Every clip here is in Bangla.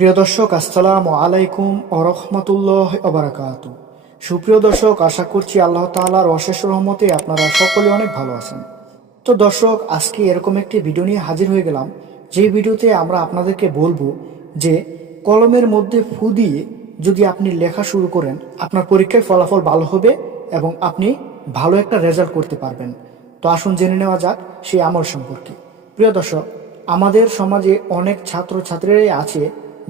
প্রিয় দর্শক, আসসালামু আলাইকুম ওয়া রাহমাতুল্লাহি ওয়া বারাকাতুহু। সুপ্রিয় দর্শক, আশা করছি আল্লাহ তাআলার অশেষ রহমতে আপনারা সকলে অনেক ভালো আছেন। তো দর্শক, আজকে এরকম একটি ভিডিও নিয়ে হাজির হয়ে গেলাম, যে ভিডিওতে আমরা আপনাদেরকে বলবো যে কলমের মধ্যে ফু দিয়ে যদি আপনি লেখা শুরু করেন, আপনার পরীক্ষায় ফলাফল ভালো হবে এবং আপনি ভালো একটা রেজাল্ট করতে পারবেন। তো আসুন জেনে নেওয়া যাক সেই আমল সম্পর্কে। প্রিয় দর্শক, আমাদের সমাজে অনেক ছাত্রছাত্রীরাই আছে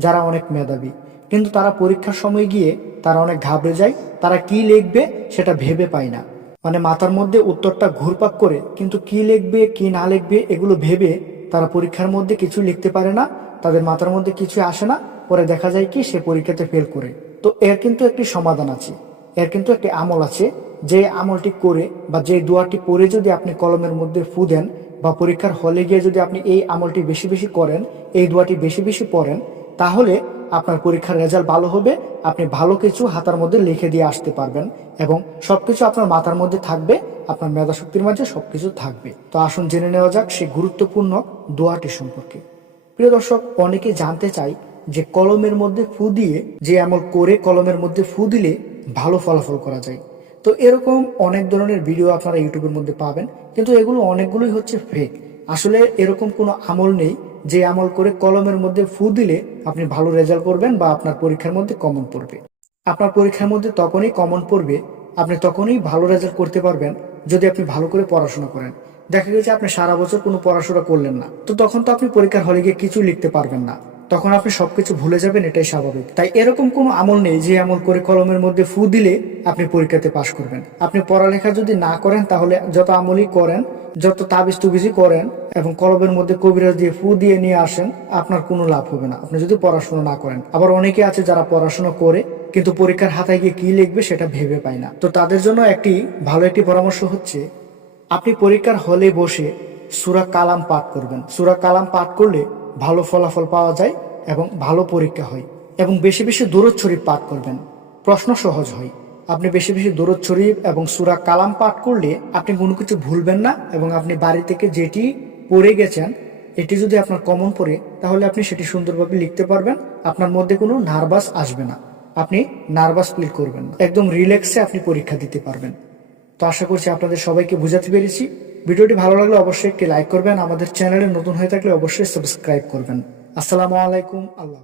যারা অনেক মেধাবী, কিন্তু তারা পরীক্ষার সময় গিয়ে তারা অনেক ঘাবড়ে যায়। তারা কি লিখবে সেটা ভেবে পায় না, মানে মাথার মধ্যে উত্তরটা ঘুরপাক করে, কিন্তু কি লিখবে কি না লিখবে এগুলো ভেবে তারা পরীক্ষার মধ্যে কিছু লিখতে পারে না, তাদের মাথার মধ্যে কিছু আসে না। পরে দেখা যায় কি সে পরীক্ষাতে ফেল করে। তো এর কিন্তু একটি সমাধান আছে, এর কিন্তু একটি আমল আছে। যে আমলটি করে বা যে দোয়াটি পড়ে যদি আপনি কলমের মধ্যে ফু দেন বা পরীক্ষার হলে গিয়ে যদি আপনি এই আমলটি বেশি বেশি করেন, এই দোয়াটি বেশি বেশি পড়েন, তাহলে আপনার পরীক্ষার রেজাল্ট ভালো হবে। আপনি ভালো কিছু হাতার মধ্যে লিখে দিয়ে আসতে পারবেন এবং সবকিছু আপনার মাথার মধ্যে থাকবে, আপনার মেধা শক্তির মাঝে সবকিছু থাকবে। তো আসুন জেনে নেওয়া যাক সেই গুরুত্বপূর্ণ দোয়াটি সম্পর্কে। প্রিয় দর্শক, অনেকে জানতে চাই যে কলমের মধ্যে ফু দিয়ে যে আমল করে কলমের মধ্যে ফু দিলে ভালো ফলাফল করা যায়। তো এরকম অনেক ধরনের ভিডিও আপনারা ইউটিউবের মধ্যে পাবেন, কিন্তু এগুলো অনেকগুলোই হচ্ছে ফেক। আসলে এরকম কোনো আমল নেই যে আমল করে কলমের মধ্যে ফু দিলে আপনি ভালো রেজাল্ট করবেন বা আপনার পরীক্ষার মধ্যে কমন পড়বে। আপনার পরীক্ষার মধ্যে তখনই কমন পড়বে, আপনি তখনই ভালো রেজাল্ট করতে পারবেন যদি আপনি ভালো করে পড়াশোনা করেন। দেখা গেছে আপনি সারা বছর কোনো পড়াশোনা করলেন না, তো তখন তো আপনি পরীক্ষার হলে গিয়ে কিছু লিখতে পারবেন না, তখন আপনি সবকিছু ভুলে যাবেন, এটাই স্বাভাবিক। তাই এরকম কোনো আমল নেই যে আমল করে কলমের মধ্যে ফু দিলে আপনি পরীক্ষাতে পাশ করবেন। আপনি পড়ালেখা যদি না করেন, তাহলে যত আমলই করেন, যত তাবিজ তুবিজি করেন এবং কলমের মধ্যে কবিরাজ দিয়ে ফু দিয়ে নিয়ে আসেন, আপনার কোনো লাভ হবে না আপনি যদি পড়াশোনা না করেন। আবার অনেকে আছে যারা পড়াশোনা করে কিন্তু পরীক্ষার খাতায় গিয়ে কি লিখবে সেটা ভেবে পায় না। তো তাদের জন্য ভালো একটি পরামর্শ হচ্ছে, আপনি পরীক্ষার হলে বসে সূরা কালাম পাঠ করবেন। সূরা কালাম পাঠ করলে ভালো ফলাফল পাওয়া যায় এবং ভালো পরীক্ষা হয়। এবং বেশি বেশি দুরূদ শরীফ পাঠ করবেন, প্রশ্ন সহজ হয়। আপনি বেশি বেশি দুরূদ শরীফ এবং সূরা কালাম পাঠ করলে আপনি কোনো কিছু ভুলবেন না এবং আপনি বাড়ি থেকে যেটি পড়ে গেছেন এটি যদি আপনার কমন পড়ে, তাহলে আপনি সেটি সুন্দরভাবে লিখতে পারবেন। আপনার মধ্যে কোনো নার্ভাস আসবে না, আপনি নার্ভাস ফিল করবেন না, একদম রিল্যাক্সে আপনি পরীক্ষা দিতে পারবেন। তো আশা করছি আপনাদের সবাইকে বুঝাতে পেরেছি। ভিডিওটি ভালো লাগলে অবশ্যই একটি লাইক করবেন, আমাদের চ্যানেলে নতুন হয়ে থাকলে অবশ্যই সাবস্ক্রাইব করবেন। আসসালামু আলাইকুম, আল্লাহ।